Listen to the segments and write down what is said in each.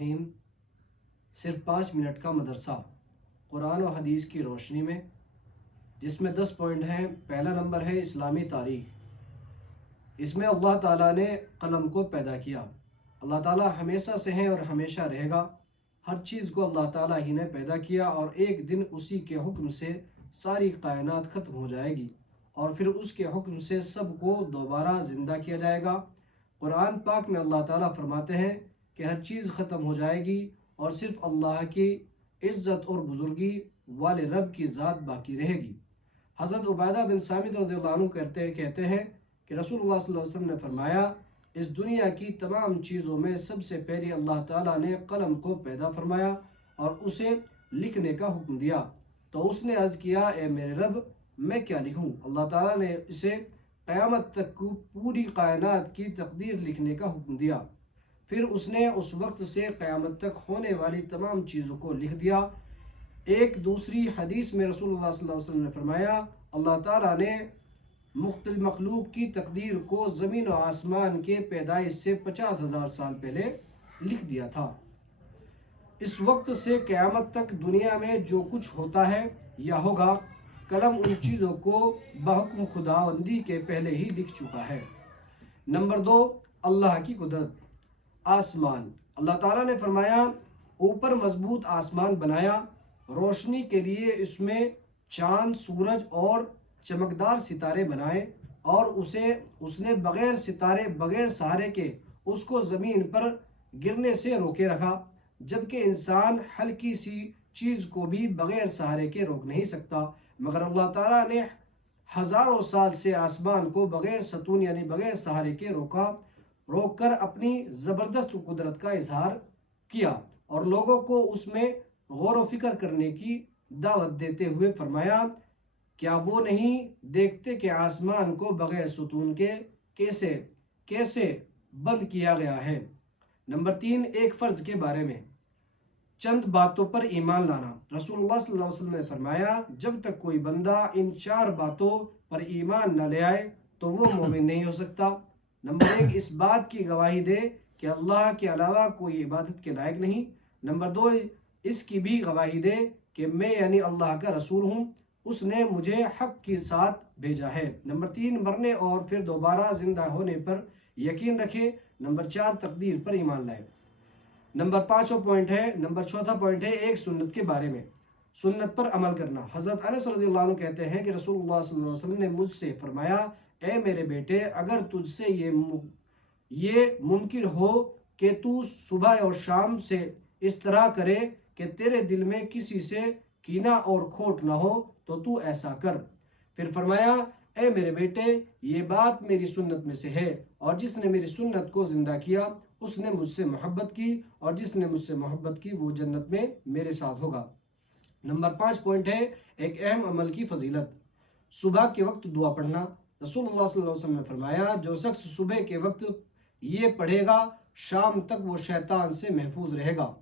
الرحیم صرف 5 منٹ کا مدرسہ قرآن و حدیث کی روشنی میں، جس میں 10 پوائنٹ ہیں۔ پہلا نمبر ہے اسلامی تاریخ۔ اس میں اللہ تعالیٰ نے قلم کو پیدا کیا۔ اللہ تعالیٰ ہمیشہ سے ہیں اور ہمیشہ رہے گا۔ ہر چیز کو اللہ تعالیٰ ہی نے پیدا کیا اور ایک دن اسی کے حکم سے ساری کائنات ختم ہو جائے گی اور پھر اس کے حکم سے سب کو دوبارہ زندہ کیا جائے گا۔ قرآن پاک میں اللہ تعالیٰ فرماتے ہیں کہ ہر چیز ختم ہو جائے گی اور صرف اللہ کی عزت اور بزرگی والے رب کی ذات باقی رہے گی۔ حضرت عبیدہ بن صامت رضی اللہ عنہ کہتے ہیں کہ رسول اللہ صلی اللہ علیہ وسلم نے فرمایا، اس دنیا کی تمام چیزوں میں سب سے پہلے اللہ تعالیٰ نے قلم کو پیدا فرمایا اور اسے لکھنے کا حکم دیا، تو اس نے عرض کیا، اے میرے رب، میں کیا لکھوں؟ اللہ تعالیٰ نے اسے قیامت تک کو پوری کائنات کی تقدیر لکھنے کا حکم دیا۔ پھر اس نے اس وقت سے قیامت تک ہونے والی تمام چیزوں کو لکھ دیا۔ ایک دوسری حدیث میں رسول اللہ صلی اللہ علیہ وسلم نے فرمایا، اللہ تعالیٰ نے مختلف مخلوق کی تقدیر کو زمین و آسمان کے پیدائش سے 50,000 سال پہلے لکھ دیا تھا۔ اس وقت سے قیامت تک دنیا میں جو کچھ ہوتا ہے یا ہوگا، قلم ان چیزوں کو بحکم خداوندی کے پہلے ہی لکھ چکا ہے۔ نمبر 2، اللہ کی قدرت۔ آسمان، اللہ تعالیٰ نے فرمایا، اوپر مضبوط آسمان بنایا، روشنی کے لیے اس میں چاند، سورج اور چمکدار ستارے بنائے، اور اس نے بغیر ستارے، بغیر سہارے کے اس کو زمین پر گرنے سے روکے رکھا، جبکہ انسان ہلکی سی چیز کو بھی بغیر سہارے کے روک نہیں سکتا، مگر اللہ تعالیٰ نے ہزاروں سال سے آسمان کو بغیر ستون یعنی بغیر سہارے کے روک کر اپنی زبردست قدرت کا اظہار کیا اور لوگوں کو اس میں غور و فکر کرنے کی دعوت دیتے ہوئے فرمایا، کیا وہ نہیں دیکھتے کہ آسمان کو بغیر ستون کے کیسے بند کیا گیا ہے؟ نمبر 3، ایک فرض کے بارے میں چند باتوں پر ایمان لانا۔ رسول اللہ صلی اللہ علیہ وسلم نے فرمایا، جب تک کوئی بندہ ان 4 باتوں پر ایمان نہ لے آئے تو وہ مومن نہیں ہو سکتا۔ نمبر 1، اس بات کی گواہی دے کہ اللہ کے علاوہ کوئی عبادت کے لائق نہیں۔ نمبر 2، اس کی بھی گواہی دے کہ میں یعنی اللہ کا رسول ہوں، اس نے مجھے حق کے ساتھ بھیجا ہے۔ نمبر 3، مرنے اور پھر دوبارہ زندہ ہونے پر یقین رکھے۔ نمبر 4، تقدیر پر ایمان لائے۔ نمبر 4 پوائنٹ ہے ایک سنت کے بارے میں، سنت پر عمل کرنا۔ حضرت انس رضی اللہ عنہ کہتے ہیں کہ رسول اللہ صلی اللہ علیہ وسلم نے مجھ سے فرمایا، اے میرے بیٹے، اگر تجھ سے یہ ممکن ہو کہ تو صبح اور شام سے اس طرح کرے کہ تیرے دل میں کسی سے کینہ اور کھوٹ نہ ہو تو ایسا کر۔ پھر فرمایا، اے میرے بیٹے، یہ بات میری سنت میں سے ہے، اور جس نے میری سنت کو زندہ کیا اس نے مجھ سے محبت کی، اور جس نے مجھ سے محبت کی وہ جنت میں میرے ساتھ ہوگا۔ نمبر 5 پوائنٹ ہے ایک اہم عمل کی فضیلت، صبح کے وقت دعا پڑھنا۔ رسول اللہ صلی اللہ علیہ وسلم نے فرمایا، جو شخص صبح کے وقت یہ پڑھے گا شام تک وہ شیطان سے محفوظ رہے گا۔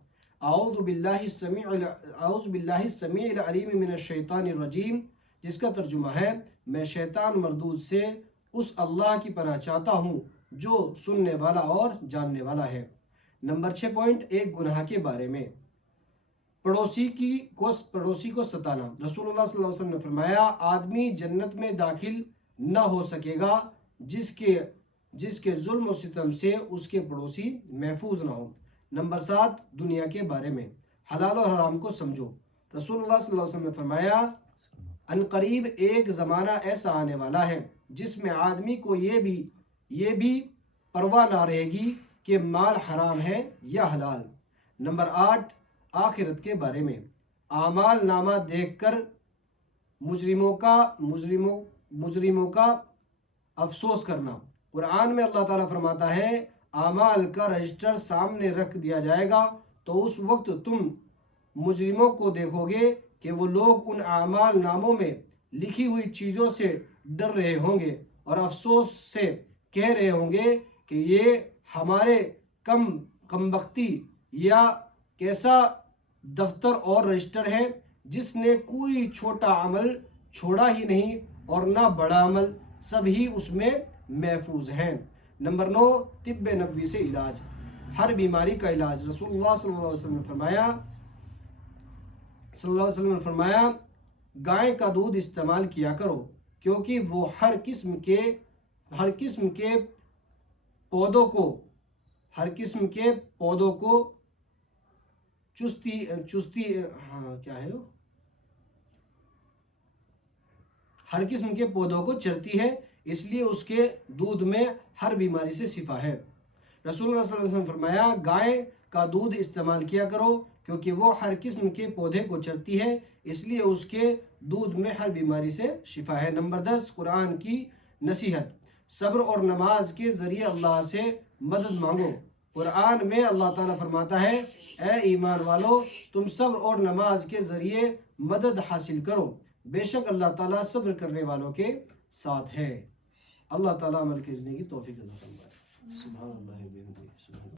اعوذ باللہ السمیع العلیم من الشیطان الرجیم، جس کا ترجمہ ہے، میں شیطان مردود سے اس اللہ کی پناہ چاہتا ہوں جو سننے والا اور جاننے والا ہے۔ نمبر 6 پوائنٹ، ایک گناہ کے بارے میں، پڑوسی کو ستانا۔ رسول اللہ صلی اللہ علیہ وسلم نے فرمایا، آدمی جنت میں داخل نہ ہو سکے گا جس کے ظلم و ستم سے اس کے پڑوسی محفوظ نہ ہو۔ نمبر 7، دنیا کے بارے میں، حلال اور حرام کو سمجھو۔ رسول اللہ صلی اللہ علیہ وسلم نے فرمایا، ان قریب ایک زمانہ ایسا آنے والا ہے جس میں آدمی کو یہ بھی پرواہ نہ رہے گی کہ مال حرام ہے یا حلال۔ نمبر 8، آخرت کے بارے میں، اعمال نامہ دیکھ کر مجرموں کا افسوس کرنا۔ قرآن میں اللہ تعالیٰ فرماتا ہے، اعمال کا رجسٹر سامنے رکھ دیا جائے گا تو اس وقت تم مجرموں کو دیکھو گے کہ وہ لوگ ان اعمال ناموں میں لکھی ہوئی چیزوں سے ڈر رہے ہوں گے اور افسوس سے کہہ رہے ہوں گے کہ یہ ہمارے کم بختی یا کیسا دفتر اور رجسٹر ہے جس نے کوئی چھوٹا عمل چھوڑا ہی نہیں اور نہ بڑا عمل، سب ہی اس میں محفوظ ہیں۔ نمبر 9، طب نبوی سے علاج۔ ہر بیماری کا علاج۔ رسول اللہ صلی اللہ علیہ وسلم نے فرمایا گائے کا دودھ استعمال کیا کرو، کیونکہ وہ ہر قسم کے پودوں کو ہر قسم کے پودوں کو چرتی ہے، اس لیے اس کے دودھ میں ہر بیماری سے شفا ہے۔ رسول اللہ صلی اللہ علیہ وسلم نے فرمایا گائے کا دودھ استعمال کیا کرو، کیونکہ وہ ہر قسم کے پودے کو چرتی ہے، اس لیے اس کے دودھ میں ہر بیماری سے شفا ہے۔ نمبر 10، قرآن کی نصیحت۔ صبر اور نماز کے ذریعے اللہ سے مدد مانگو۔ قرآن میں اللہ تعالیٰ فرماتا ہے اے ایمان والو تم صبر اور نماز کے ذریعے مدد حاصل کرو، بے شک اللہ تعالیٰ صبر کرنے والوں کے ساتھ ہے۔ اللہ تعالیٰ عمل کرنے کی توفیق عطا فرمائے۔ سبحان اللہ۔